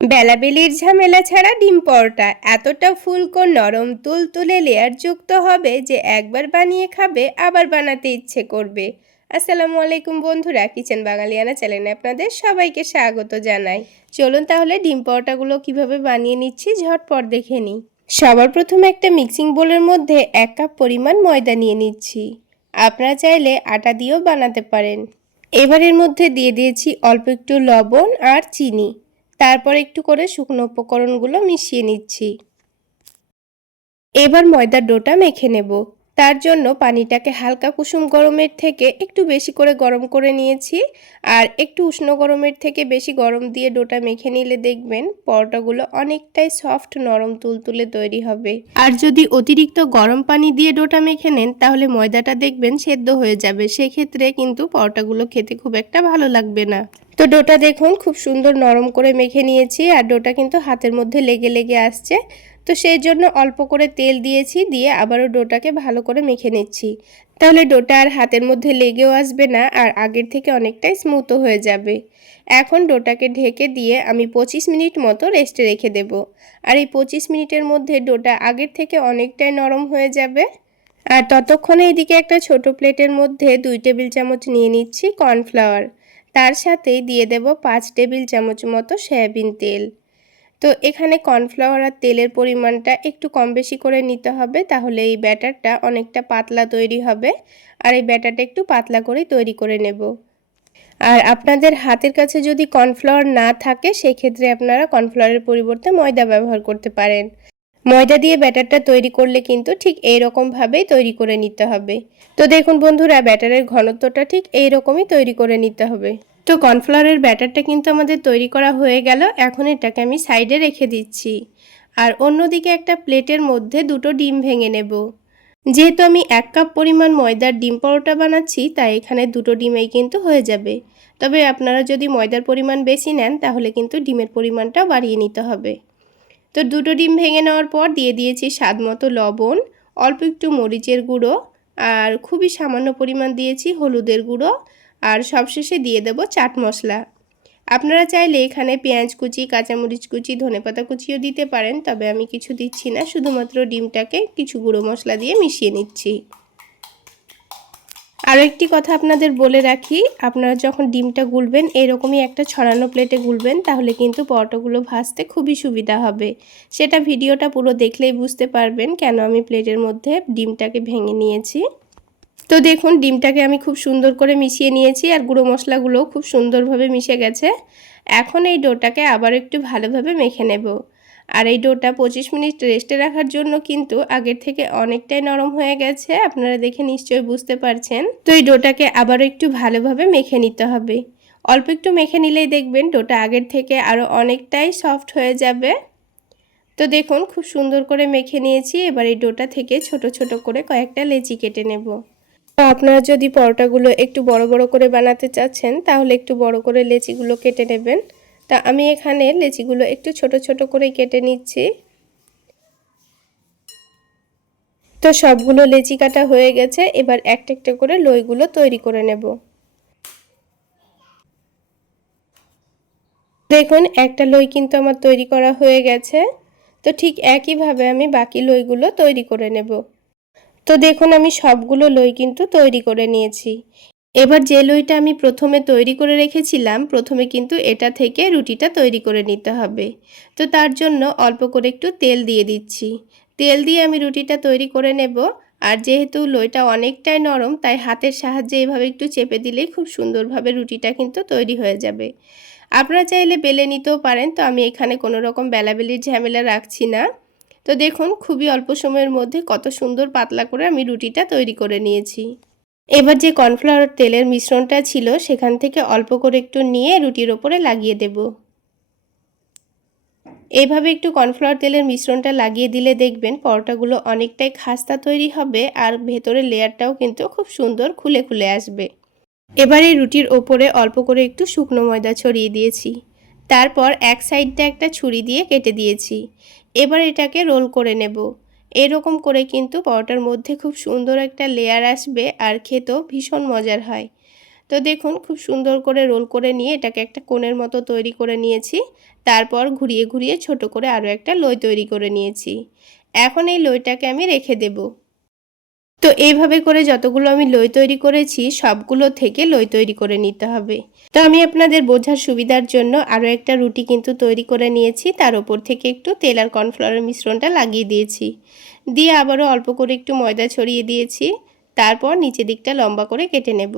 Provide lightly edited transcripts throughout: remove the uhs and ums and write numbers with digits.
বেলাবেলির ঝামেলা ছাড়া ডিম পরোটা এতটা ফুলকো নরম তুলতুলে লেয়ারযুক্ত হবে যে একবার বানিয়ে খাবে আবার বানাতে ইচ্ছে করবে। আসসালামু আলাইকুম বন্ধুরা, কিচেন বাঙালিয়ানা চ্যানেলে আপনাদের সবাইকে স্বাগত জানাই। চলুন তাহলে ডিম পরোটাগুলো কিভাবে বানিয়ে নিচ্ছি ঝটপট দেখে নিই। সবার প্রথমে একটা মিক্সিং বোলের মধ্যে 1 কাপ পরিমাণ ময়দা নিয়ে নিচ্ছি। আপনারা চাইলে আটা দিয়েও বানাতে পারেন। এবার এর মধ্যে দিয়ে দিয়েছি অল্প একটু লবণ আর চিনি। তারপর একটু করে শুকনো উপকরণগুলো মিশিয়ে নিচ্ছি। এবার ময়দার ডোটা মেখে নেব। তার জন্য পানিটাকে হালকা কুসুম গরমের থেকে একটু বেশি করে গরম করে নিয়েছি। আর একটু উষ্ণ গরমের থেকে বেশি গরম দিয়ে ডোটা মেখে নিলে দেখবেন পরোটাগুলো অনেকটাই সফট নরম তুলতুলে তৈরি হবে। আর যদি অতিরিক্ত গরম পানি দিয়ে ডোটা মেখে নেন তাহলে ময়দাটা দেখবেন সেদ্ধ হয়ে যাবে, সেক্ষেত্রে কিন্তু পরোটাগুলো খেতে খুব একটা ভালো লাগবে না। তো ডোটা দেখুন খুব সুন্দর নরম করে মেখে নিয়েছি, আর ডোটা কিন্তু হাতের মধ্যে লেগে লেগে আসছে। তো সেই জন্য অল্প করে তেল দিয়েছি, দিয়ে আবারও ডোটাকে ভালো করে মেখে নিচ্ছি। তাহলে ডোটা আর হাতের মধ্যে লেগেও আসবে না, আর আগের থেকে অনেকটাই স্মুথও হয়ে যাবে। এখন ডোটাকে ঢেকে দিয়ে আমি 25 মিনিট মতো রেস্টে রেখে দেব। আর এই 25 মিনিটের মধ্যে ডোটা আগের থেকে অনেকটাই নরম হয়ে যাবে। আর ততক্ষণে এদিকে একটা ছোট প্লেটের মধ্যে 2 টেবিল চামচ নিয়ে নিচ্ছি কর্নফ্লাওয়ার। তার সাথেই দিয়ে দেব 5 টেবিল চামচ মতো সয়াবিন তেল। তো এখানে কর্নফ্লাওয়ার আর তেলের পরিমাণটা একটু কম বেশি করে নিতে হবে, তাহলে এই ব্যাটারটা অনেকটা পাতলা তৈরি হবে। আর এই ব্যাটারটা একটু পাতলা করেই তৈরি করে নেব। আর আপনাদের হাতের কাছে যদি কর্নফ্লাওয়ার না থাকে সেক্ষেত্রে আপনারা কর্নফ্লাওয়ারের পরিবর্তে ময়দা ব্যবহার করতে পারেন। ময়দা দিয়ে ব্যাটারটা তৈরি করলে কিন্তু ঠিক এইরকমভাবেই তৈরি করে নিতে হবে। তো দেখুন বন্ধুরা, ব্যাটারের ঘনত্বটা ঠিক এইরকমই তৈরি করে নিতে হবে। তো কর্নফ্লাওয়ারের ব্যাটারটা কিন্তু আমাদের তৈরি করা হয়ে গেল। এখন এটাকে আমি সাইডে রেখে দিচ্ছি। আর অন্যদিকে একটা প্লেটের মধ্যে 2টো ডিম ভেঙে নেব। যেহেতু আমি 1 কাপ পরিমাণ ময়দার ডিম পরোটা বানাচ্ছি, তাই এখানে 2টো ডিমেই কিন্তু হয়ে যাবে। তবে আপনারা যদি ময়দার পরিমাণ বেশি নেন তাহলে কিন্তু ডিমের পরিমাণটাও বাড়িয়ে নিতে হবে। তো 2টো ডিম ভেঙে নেওয়ার পর দিয়ে দিয়েছি স্বাদমতো লবণ, অল্প একটু মরিচের গুঁড়ো, আর খুবই সামান্য পরিমাণ দিয়েছি হলুদের গুঁড়ো, আর সবশেষে দিয়ে দেব চাট মশলা। আপনারা চাইলে এখানে পেঁয়াজ কুচি, কাঁচামরিচ কুচি, ধনেপাতা কুচিও দিতে পারেন, তবে আমি কিছু দিচ্ছি না, শুধুমাত্র ডিমটাকে কিছু গুঁড়ো মশলা দিয়ে মিশিয়ে নিচ্ছি। আরও একটি কথা আপনাদের বলে রাখি, আপনারা যখন ডিমটা গুলবেন এরকমই একটা ছড়ানো প্লেটে গুলবেন, তাহলে কিন্তু পরোটাগুলো ভাজতে খুবই সুবিধা হবে। সেটা ভিডিওটা পুরো দেখলেই বুঝতে পারবেন কেন আমি প্লেটের মধ্যে ডিমটাকে ভেঙে নিয়েছি। তো দেখুন ডিমটাকে আমি খুব সুন্দর করে মিশিয়ে নিয়েছি, আর গুঁড়ো মশলাগুলোও খুব সুন্দরভাবে মিশে গেছে। এখন এই ডোটাকে আবার একটু ভালোভাবে মেখে নেব। আর এই ডোটা 25 মিনিট রেস্টে রাখার জন্য কিন্তু আগের থেকে অনেকটাই নরম হয়ে গেছে, আপনারা দেখে নিশ্চয়ই বুঝতে পারছেন। তো এই ডোটাকে আবারও একটু ভালোভাবে মেখে নিতে হবে। অল্প একটু মেখে নিলেই দেখবেন ডোটা আগের থেকে আরও অনেকটাই সফট হয়ে যাবে। তো দেখুন খুব সুন্দর করে মেখে নিয়েছি। এবার এই ডোটা থেকে ছোট ছোট করে কয়েকটা লেচি কেটে নেব। তো আপনারা যদি পরোটাগুলো একটু বড় বড় করে বানাতে চাচ্ছেন তাহলে একটু বড় করে লেচিগুলো কেটে নেবেন। তা আমি এখানে লেচিগুলো একটু ছোট ছোট করে কেটে নিচ্ছি। তো সবগুলো লেচি কাটা হয়ে গেছে, এবার একটা একটা করে লইগুলো তৈরি করে নেব। দেখুন একটা লই কিন্তু আমার তৈরি করা হয়ে গেছে। তো ঠিক একইভাবে আমি বাকি লইগুলো তৈরি করে নেব। তো দেখুন আমি সবগুলো লই কিন্তু তৈরি করে নিয়েছি। এবার যে লইটা আমি প্রথমে তৈরি করে রেখেছিলাম, প্রথমে কিন্তু এটা থেকে রুটিটা তৈরি করে নিতে হবে। তো তার জন্য অল্প করে একটু তেল দিয়ে দিচ্ছি। তেল দিয়ে আমি রুটিটা তৈরি করে নেব। আর যেহেতু লইটা অনেকটাই নরম, তাই হাতের সাহায্যে এভাবে একটু চেপে দিলেই খুব সুন্দরভাবে রুটিটা কিন্তু তৈরি হয়ে যাবে। আপনারা চাইলে বেলে নিতেও পারেন, তো আমি এখানে কোনো রকম বেলাবেলির ঝামেলা রাখছি না। তো দেখুন খুবই অল্প সময়ের মধ্যে কত সুন্দর পাতলা করে আমি রুটিটা তৈরি করে নিয়েছি। এবার যে কর্নফ্লাওয়ার তেলের মিশ্রণটা ছিল সেখান থেকে অল্প করে একটু নিয়ে রুটির ওপরে লাগিয়ে দেব। এইভাবে একটু কর্নফ্লাওয়ার তেলের মিশ্রণটা লাগিয়ে দিলে দেখবেন পরোটাগুলো অনেকটাই খাস্তা তৈরি হবে, আর ভেতরের লেয়ারটাও কিন্তু খুব সুন্দর খুলে খুলে আসবে। এবার এই রুটির ওপরে অল্প করে একটু শুকনো ময়দা ছড়িয়ে দিয়েছি। তারপর এক সাইডটা একটা ছুরি দিয়ে কেটে দিয়েছি। এবার এটাকে রোল করে নেব। এরকম করে কিন্তু পরোটার মধ্যে খুব সুন্দর একটা লেয়ার আসবে, আর খেতেও ভীষণ মজার হয়। তো দেখুন খুব সুন্দর করে রোল করে নিয়ে এটাকে একটা কোণের মতো তৈরি করে নিয়েছি। তারপর ঘুরিয়ে ঘুরিয়ে ছোট করে আরও একটা লই তৈরি করে নিয়েছি। এখন এই লইটাকে আমি রেখে দেব। তো এইভাবে করে যতগুলো আমি লই তৈরি করেছি সবগুলো থেকে লই তৈরি করে নিতে হবে। তো আমি আপনাদের বোঝার সুবিধার জন্য আরও একটা রুটি কিন্তু তৈরি করে নিয়েছি, তার উপর থেকে একটু তেল আর কর্নফ্লাওয়ারের মিশ্রণটা লাগিয়ে দিয়েছি, দিয়ে আবারও অল্প করে একটু ময়দা ছড়িয়ে দিয়েছি। তারপর নিচের দিকটা লম্বা করে কেটে নেব।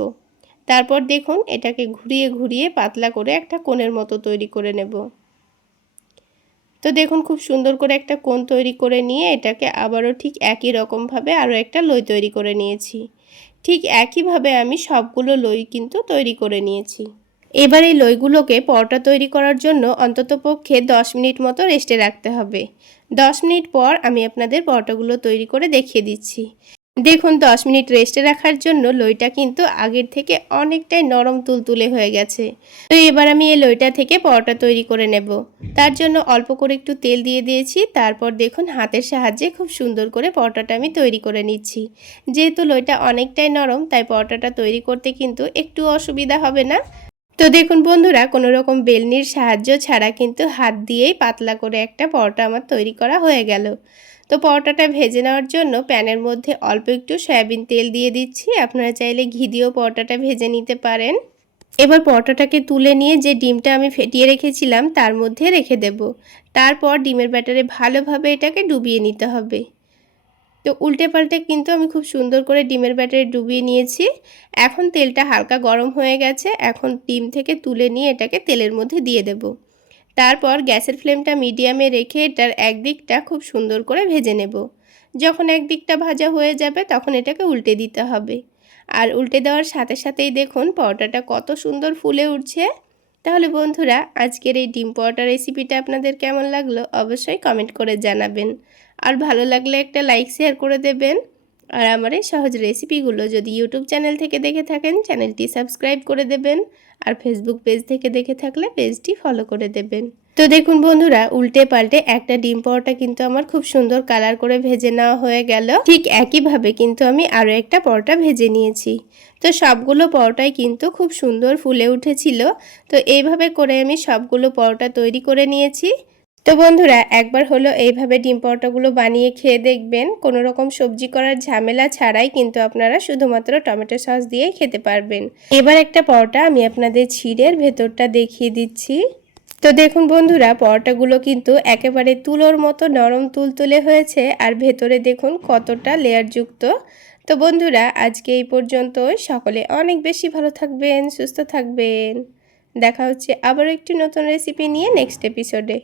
তারপর দেখুন এটাকে ঘুরিয়ে ঘুরিয়ে পাতলা করে একটা কোণের মতো তৈরি করে নেব। তো দেখুন খুব সুন্দর করে একটা কোণ তৈরি করে নিয়ে এটাকে আবারও ঠিক একই রকমভাবে আরও একটা লই তৈরি করে নিয়েছি। ঠিক একইভাবে আমি সবগুলো লই কিন্তু তৈরি করে নিয়েছি। এবার এই লইগুলোকে পরোটা তৈরি করার জন্য অন্ততপক্ষে 10 মিনিট মতো রেস্টে রাখতে হবে। 10 মিনিট পর আমি আপনাদের পরোটাগুলো তৈরি করে দেখিয়ে দিচ্ছি। দেখুন 10 মিনিট রেস্টে রাখার জন্য লইটা কিন্তু আগের থেকে অনেকটাই নরম তুলতুলে হয়ে গেছে। তো এবার আমি এই লইটা থেকে পরোটা তৈরি করে নেব। তার জন্য অল্প করে একটু তেল দিয়ে দিয়েছি। তারপর দেখুন হাতের সাহায্যে খুব সুন্দর করে পরোটাটা আমি তৈরি করে নিচ্ছি। যেহেতু লইটা অনেকটাই নরম তাই পরোটাটা তৈরি করতে কিন্তু একটু অসুবিধা হবে না। তো দেখুন বন্ধুরা, কোনো রকম বেলনির সাহায্য ছাড়া কিন্তু হাত দিয়েই পাতলা করে একটা পরোটা আমার তৈরি করা হয়ে গেল। তো পরোটাটা ভেজে নেওয়ার জন্য প্যানের মধ্যে অল্প একটু সয়াবিন তেল দিয়ে দিচ্ছি। আপনারা চাইলে ঘি দিয়েও পরোটাটা ভেজে নিতে পারেন। এবার পরোটাটাকে তুলে নিয়ে যে ডিমটা আমি ফেটিয়ে রেখেছিলাম তার মধ্যে রেখে দেব। তারপর ডিমের ব্যাটারে ভালোভাবে এটাকে ডুবিয়ে নিতে হবে। তো উল্টে পাল্টে কিন্তু আমি খুব সুন্দর করে ডিমের ব্যাটারে ডুবিয়ে নিয়েছি। এখন তেলটা হালকা গরম হয়ে গেছে। এখন ডিম থেকে তুলে নিয়ে এটাকে তেলের মধ্যে দিয়ে দেব। তারপর গ্যাসের ফ্লেমটা মিডিয়ামে রেখে এটার একদিকটা খুব সুন্দর করে ভেজে নেব। যখন একদিকটা ভাজা হয়ে যাবে তখন এটাকে উল্টে দিতে হবে। আর উল্টে দেওয়ার সাথে সাথেই দেখুন পরোটাটা কত সুন্দর ফুলে উঠছে। তাহলে বন্ধুরা, আজকের এই ডিম পরোটা রেসিপিটা আপনাদের কেমন লাগলো অবশ্যই কমেন্ট করে জানাবেন। আর ভালো লাগলে একটা লাইক শেয়ার করে দেবেন। আর আমার এই সহজ রেসিপিগুলো যদি ইউটিউব চ্যানেল থেকে দেখে থাকেন চ্যানেলটি সাবস্ক্রাইব করে দেবেন। আর ফেসবুক পেজ থেকে দেখে থাকলে পেজটি ফলো করে দেবেন। তো দেখুন বন্ধুরা, উল্টে পাল্টে একটা ডিম পরোটা কিন্তু আমার খুব সুন্দর কালার করে ভেজে নেওয়া হয়ে গেল। ঠিক একইভাবে কিন্তু আমি আরও একটা পরোটা ভেজে নিয়েছি। তো সবগুলো পরোটাই কিন্তু খুব সুন্দর ফুলে উঠেছিল। তো এইভাবে করে আমি সবগুলো পরোটা তৈরি করে নিয়েছি। তো বন্ধুরা, একবার হলো এইভাবে ডিম পরোটাগুলো বানিয়ে খেয়ে দেখবেন। কোনো রকম সবজি করার ঝামেলা ছাড়াই কিন্তু আপনারা শুধুমাত্র টমেটো সস দিয়েই খেতে পারবেন। এবার একটা পরোটা আমি আপনাদের ছিঁড়ে ভেতরটা দেখিয়ে দিচ্ছি। তো দেখুন বন্ধুরা, পরোটাগুলো কিন্তু একেবারে তুলোর মতো নরম তুলতুলে হয়েছে। আর ভেতরে দেখুন কতটা লেয়ারযুক্ত। তো বন্ধুরা, আজকে এই পর্যন্তই। সকলে অনেক বেশি ভালো থাকবেন, সুস্থ থাকবেন। দেখা হচ্ছে আবারও একটি নতুন রেসিপি নিয়ে নেক্সট এপিসোডে।